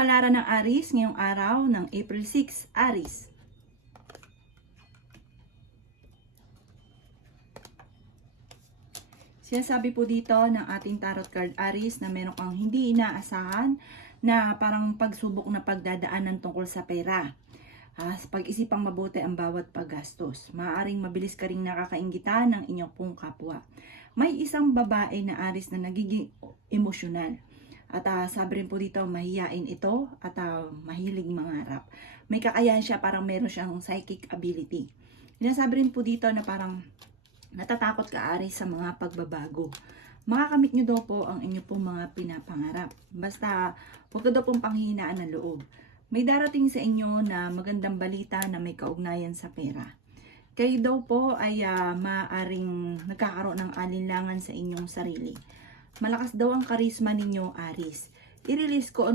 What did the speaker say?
kapalaran ng Aries ngayong araw ng April 6, Aries. Sinasabi po dito ng ating tarot card Aries na meron kang hindi inaasahan na parang pagsubok na pagdadaanan tungkol sa pera. Pag-isipang mabuti ang bawat paggastos. Maaaring mabilis ka ring nakakainggitan ng inyong pong kapwa. May isang babae na Aries na nagiging emosyonal. At sabi rin po dito, mahiyain ito at mahilig mangarap. May kakayahan siya, parang meron siyang psychic ability. Sinasabi rin po dito na parang natatakot ka Aries sa mga pagbabago. Makakamit nyo daw po ang inyo pong mga pinapangarap. Basta huwag ka daw pong panghinaan ng loob. May darating sa inyo na magandang balita na may kaugnayan sa pera. Kayo daw po ay maaaring nagkakaroon ng alinlangan sa inyong sarili. Malakas daw ang karisma ninyo, Aries. I-release ko ano